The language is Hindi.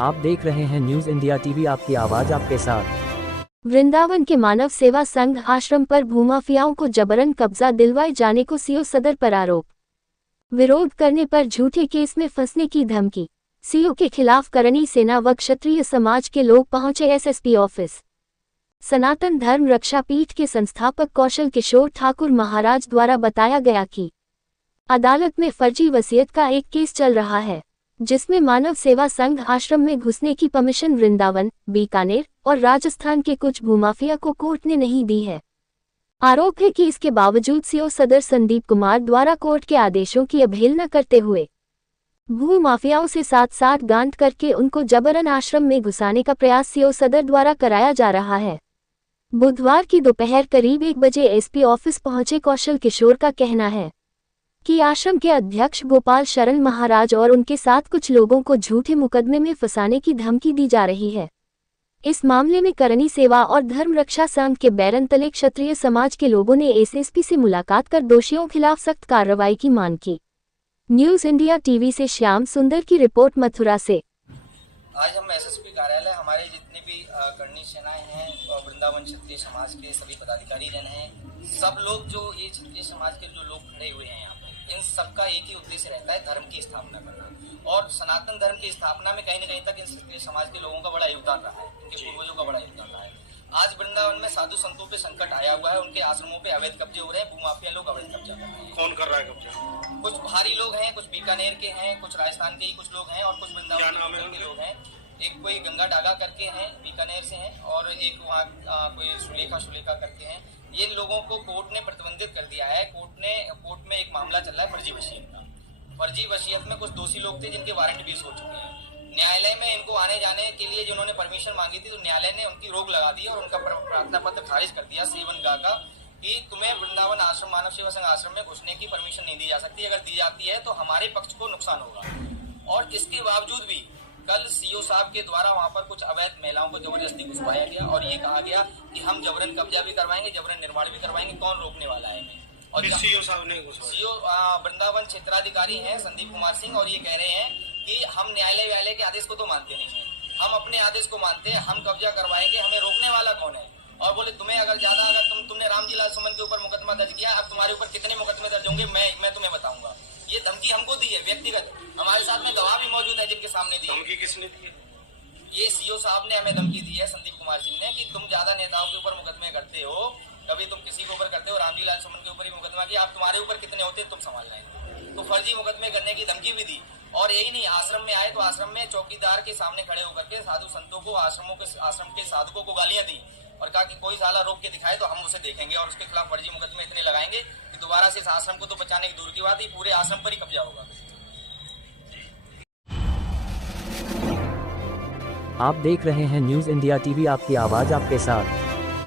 आप देख रहे हैं न्यूज इंडिया टीवी, आपकी आवाज आपके साथ। वृंदावन के मानव सेवा संघ आश्रम पर भूमाफियाओं को जबरन कब्जा दिलवाए जाने को सीओ सदर पर आरोप। विरोध करने पर झूठे केस में फंसने की धमकी। सीओ के खिलाफ करणी सेना व क्षत्रिय समाज के लोग पहुंचे एसएसपी ऑफिस। सनातन धर्म रक्षा पीठ के संस्थापक कौशल किशोर ठाकुर महाराज द्वारा बताया गया कि अदालत में फर्जी वसीयत का एक केस चल रहा है, जिसमें मानव सेवा संघ आश्रम में घुसने की परमिशन वृंदावन, बीकानेर और राजस्थान के कुछ भूमाफिया को कोर्ट ने नहीं दी है। आरोप है कि इसके बावजूद सीओ सदर संदीप कुमार द्वारा कोर्ट के आदेशों की अवहेलना करते हुए भूमाफियाओं से साथ गांठ करके उनको जबरन आश्रम में घुसाने का प्रयास सीओ सदर द्वारा कराया जा रहा है। बुधवार की दोपहर करीब 1 बजे एसपी ऑफिस पहुंचे कौशल किशोर का कहना है कि आश्रम के अध्यक्ष गोपाल शरण महाराज और उनके साथ कुछ लोगों को झूठे मुकदमे में फंसाने की धमकी दी जा रही है। इस मामले में करणी सेवा और धर्म रक्षा संघ के बैरनतले क्षत्रिय समाज के लोगों ने एसएसपी से मुलाकात कर दोषियों खिलाफ सख्त कार्रवाई की मांग की। न्यूज इंडिया टीवी से श्याम सुंदर की रिपोर्ट मथुरा से। आज हम एसएसपी कार्यालय, हमारे जितने भी करणी सेनाएं हैं और वृंदावन क्षत्रिय समाज के सभी पदाधिकारी जन हैं, सब लोग जो ये क्षत्रिय समाज के जो लोग खड़े हुए हैं यहाँ पे, इन सबका एक ही उद्देश्य रहता है, धर्म की स्थापना करना। और सनातन धर्म की स्थापना में कहीं न कहीं तक इन क्षत्रिय समाज के लोगों का बड़ा योगदान रहा है, इनके पूर्वजों का बड़ा योगदान रहा है। आज वृंदावन में साधु संतों पे संकट आया हुआ है, उनके आश्रमों पे अवैध कब्जे हो रहे हैं, भूमाफिया लोग अवैध कब्जा कर रहे हैं। कौन कर रहा है कब्जा? कुछ भारी लोग हैं, कुछ बीकानेर के हैं, कुछ राजस्थान के ही कुछ लोग हैं और कुछ वृंदावन के लोग हैं। एक कोई गंगा डागा करके हैं, बीकानेर से हैं, और एक वहाँ कोई सुलेखा करके हैं। ये लोगों को कोर्ट ने प्रतिबंधित कर दिया है। कोर्ट में एक मामला चल रहा है फर्जी वसीयत का। फर्जी वसीयत में कुछ दोषी लोग थे जिनके वारंट भी हो चुके हैं। न्यायालय में इनको आने जाने के लिए जिन्होंने परमिशन मांगी थी, तो न्यायालय ने उनकी रोक लगा दी और उनका प्रार्थना पत्र खारिज कर दिया C1 का कि तुम्हें वृंदावन आश्रम, मानव सेवा संघ आश्रम में घुसने की परमिशन नहीं दी जा सकती। अगर दी जाती है तो हमारे पक्ष को नुकसान होगा। और इसके बावजूद भी कल सीओ साहब के द्वारा वहां पर कुछ अवैध महिलाओं को जबरदस्ती घुसवाया गया और ये कहा गया कि हम जबरन कब्जा भी करवाएंगे, जबरन निर्माण भी करवाएंगे, कौन रोकने वाला है हमें। और सीओ साहब ने सीओ वृंदावन क्षेत्राधिकारी हैं संदीप कुमार सिंह, और ये कह रहे हैं कि हम न्यायालय के आदेश को तो मानते नहीं है, हम अपने आदेश को मानते हैं, हम कब्जा करवाएंगे, हमें रोकने वाला कौन है। और बोले तुम्हें अगर तुमने रामजी लाल सुमन के ऊपर मुकदमा दर्ज किया, अब तुम्हारे ऊपर कितने मुकदमे दर्ज होंगे मैं तुम्हें बताऊंगा। ये धमकी हमको दी है व्यक्तिगत, हमारे साथ में गवाह भी मौजूद है जिनके सामने दी। धमकी किसने दी? ये सीओ साहब ने हमें धमकी दी है, संदीप कुमार सिंह ने, कि तुम ज्यादा नेताओं के ऊपर मुकदमे करते हो, कभी तुम किसी के ऊपर करते हो, रामजी लाल सुमन के ऊपर ही मुकदमा किया, अब तुम्हारे ऊपर कितने होते तुम संभाल लेंगे। तो फर्जी मुकदमे करने की धमकी भी दी। और यही नहीं, आश्रम में आए तो आश्रम में चौकीदार के सामने खड़े होकर के साधु संतों को, आश्रम के साधकों को गालियां दी और कहा कि कोई साला रोक के दिखाए तो हम उसे देखेंगे और उसके खिलाफ फर्जी मुकदमे इतने लगाएंगे कि दोबारा से इस आश्रम को तो बचाने की दूर की बात, ही पूरे आश्रम पर ही कब्जा होगा। आप देख रहे हैं न्यूज इंडिया टीवी, आपकी आवाज आपके साथ।